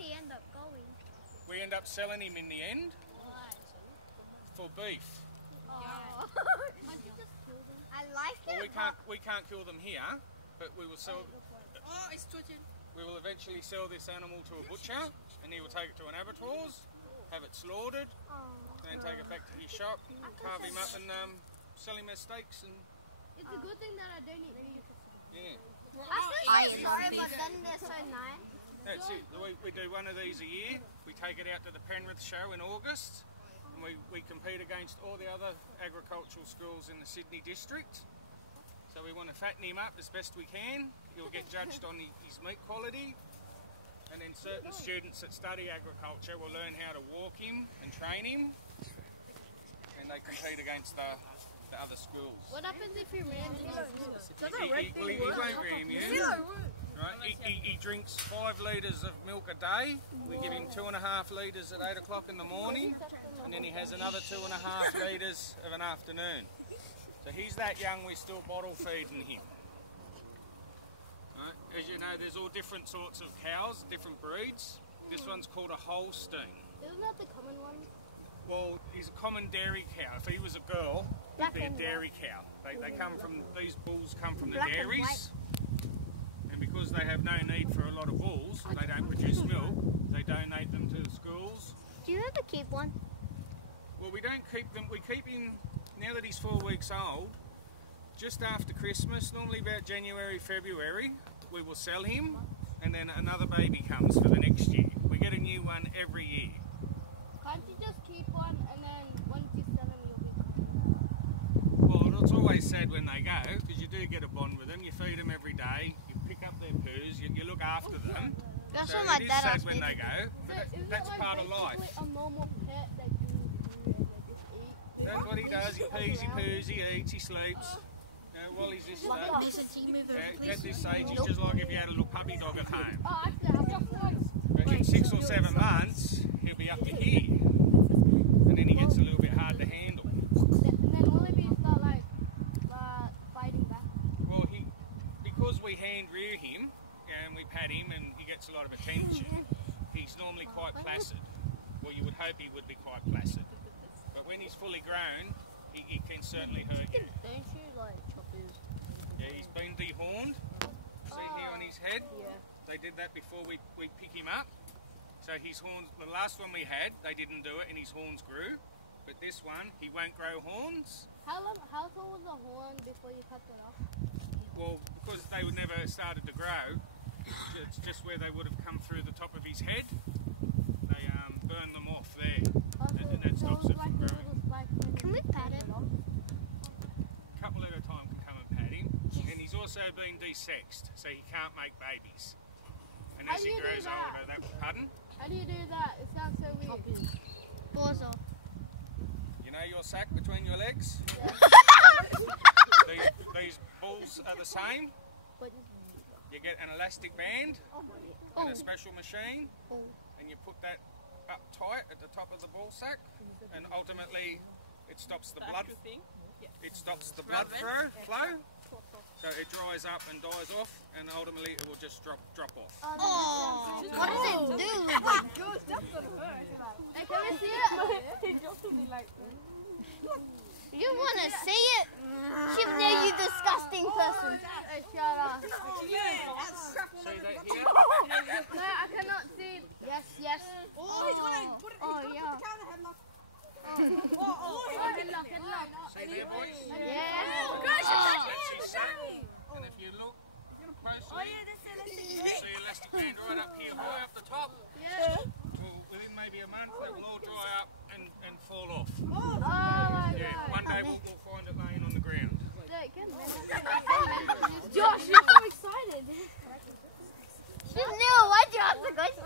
he end up going? We end up selling him in the end for beef. Oh. Can't you just kill them? I like Well, it. we can't kill them here, but we will sell. Oh, it's twitching. We will eventually sell this animal to a butcher, and he will take it to an abattoir, have it slaughtered, and then take it back to his shop, carve him up, and sell him as steaks. And It's a good thing that I don't eat beef. yeah, I feel so sorry, but then they're so nice. that's it. We do one of these a year. We take it out to the Penrith show in August, and we compete against all the other agricultural schools in the Sydney district. So we want to fatten him up as best we can. He'll get judged on his meat quality, and then certain students that study agriculture will learn how to walk him and train him, and they compete against the other schools. What happens if you ram him? He won't ram you. Right? He drinks 5 litres of milk a day. We give him 2.5 litres at 8 o'clock in the morning, and then he has another 2.5 litres of an afternoon. So he's that young, we're still bottle feeding him. Right? As you know, there's all different sorts of cows, different breeds. This one's called a Holstein. Isn't that the common one? Well, he's a common dairy cow. If he was a girl, he'd be a dairy cow. They come from, these bulls come from the dairies. And because they have no need for a lot of bulls, they don't produce milk, they donate them to the schools. Do you ever keep one? Well, we don't keep them, we keep him, now that he's 4 weeks old, just after Christmas, normally about January, February, we will sell him, and then another baby comes for the next year. We get a new one every year. Can't you just keep one and then once you sell them you'll be... Well, it's always sad when they go, because you do get a bond with them. You feed them every day, you pick up their poos, you look after them. That's So what my it is dad sad asked when me. they go, but that's part of life. A normal pet that you and they just eat. That's what he does. He pees, he poos, he eats, he sleeps. While he's this at this age, he's just like if you had a little puppy dog at home. Oh, actually, I have one. But in 6 or 7 months, he'll be up to here, and then he gets a little bit hard to handle. And then will it be start like fighting back? Well, because we hand rear him and we pat him and he gets a lot of attention, he's normally quite placid. Well, you would hope he would be quite placid. But when he's fully grown, he can certainly hurt you. Don't you like chop his? Yeah, he's been dehorned. See here on his head? Yeah. They did that before we pick him up. So his horns, the last one we had, they didn't do it and his horns grew. But this one, he won't grow horns. How tall was the horn before you cut it off? Well, because they would never started to grow, it's just where they would have come through the top of his head. They burn them off there, and that stops it from growing. Can we pat it? A couple at a time can come and pat him. And he's also been desexed, so he can't make babies. And as he grows older, pardon? How do you do that? It sounds so weird. Paws off. You know your sack between your legs? Yeah. These bulls are the same. You get an elastic band and a special machine, and you put that up tight at the top of the ball sack, and ultimately it stops the blood. It stops the blood flow, so it dries up and dies off, and ultimately it will just drop off. Oh, what does it do? Oh my gosh, that's gonna hurt. Hey, can we see it? You want to see it? Shivna, you disgusting person. Hey, shut up. See that here? No, I cannot see. Yes, yes. Oh, he's gonna put it. Oh, yeah. Headlock. Headlock. See there, boys? Yeah. Gosh, That's his sack. And if you look closely, that's you see elastic band right up here, high up the top. Yeah. Well, within maybe a month, it will all dry up and fall off. Oh my Yeah, God. one day we'll find it laying on the ground. Josh, you're so excited. Shivna, why'd you have to go to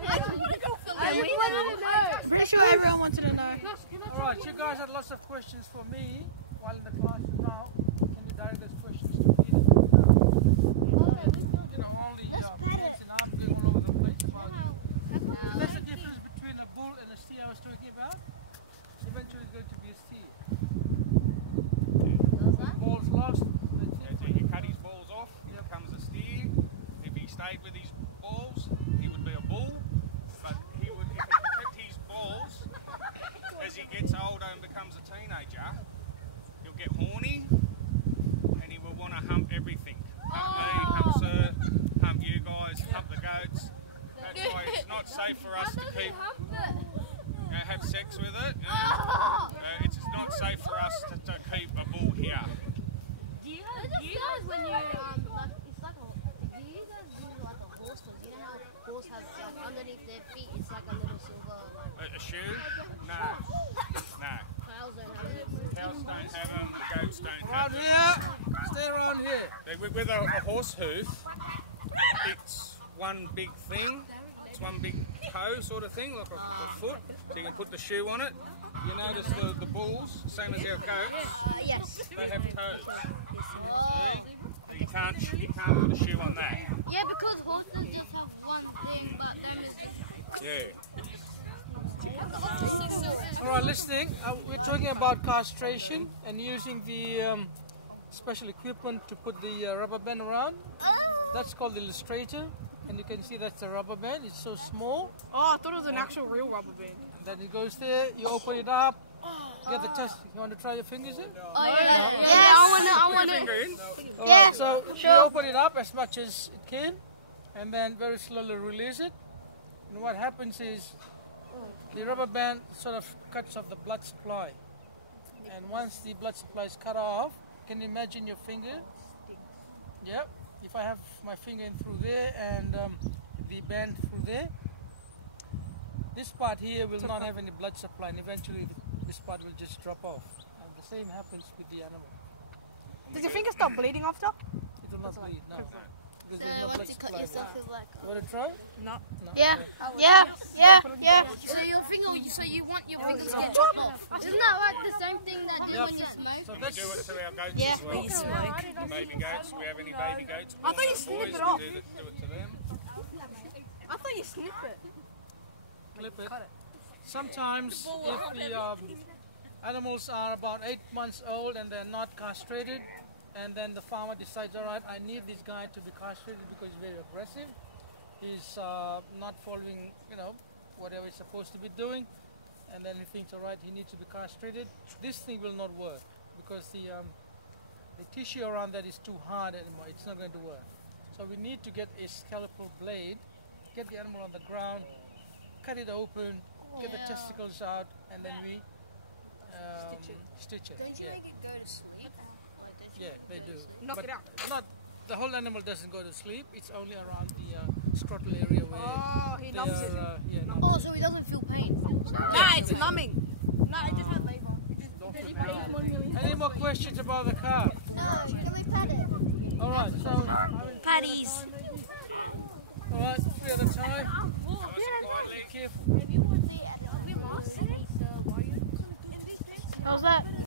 Pretty sure everyone wanted to know. Alright, you guys had lots of questions for me while in the class now. Can you direct those questions to me? You know, all the points and I'm going all over the place about it. That's the difference between a bull and a steer I was talking about. Eventually it's going to be a steer. Balls lost. So you cut his balls off, he becomes a steer. If he stayed with his balls, he would be a bull. But not safe for us to keep have sex with it. Oh. It's not safe for us to keep a bull here. Do you guys when you like it's like a, do you guys do like a horse? You know how horse have like underneath their feet it's like a little silver like A shoe? No. No. cows don't have it. Cows don't have them, the goats don't Around have them. here. Stay around here. With a horse hoof, it's one big thing. It's one big toe sort of thing, like a foot. So you can put the shoe on it. You notice the bulls, same as our goats, Yes. they have toes. See? You can't put a shoe on that. Yeah, because horses just have one thing, but them is Yeah. Alright, listening. We're talking about castration and using the special equipment to put the rubber band around. That's called the illustrator. And you can see that's a rubber band. It's so small. Oh, I thought it was an actual real rubber band. And then it goes there. You open it up. Get the test. You want to try your fingers in? Oh yeah. No, Yeah, okay. I want it. Finger in. Alright, so you open it up as much as it can. And then very slowly release it. And what happens is the rubber band sort of cuts off the blood supply. And once the blood supply is cut off, can you imagine your finger? Yep. If I have my finger in through there and the band through there, this part here will not have any blood supply, and eventually this part will just drop off. And the same happens with the animal. Does your finger stop bleeding after? It will not bleed, no. Because there's no blood Once you cut supply. yourself with like You want to try? No. No? Yeah. Okay. Yeah. So your finger, so you want your fingers to get Isn't that like the same thing that do Yep. when you smoke? So We that's do it to our goats Yeah. as well. you smoke. The baby goats. We have any baby goats? I thought you Boys, snip it we off. do it to them. I thought you snip it. clip it. Cut it. Sometimes if the animals are about 8 months old and they're not castrated, and then the farmer decides, all right, I need this guy to be castrated because he's very aggressive. He's not following, whatever he's supposed to be doing, and then he thinks, all right, he needs to be castrated. This thing will not work because the tissue around that is too hard anymore. It's not going to work. So we need to get a scalpel blade, get the animal on the ground, cut it open, get the testicles out, and then we stitch it. Yeah. it go to sleep? Yeah, they do. Knock But it out. Not the whole animal doesn't go to sleep. It's only around the scrotal area where Oh, he they numbs it. are. Yeah, Oh, so he doesn't feel pain. Nah, it's numbing. No, it just had labor. Any more questions about the car? No, can we pat it? All right. So, Patties. all right, 3 at a time. Nice and quietly. Be careful.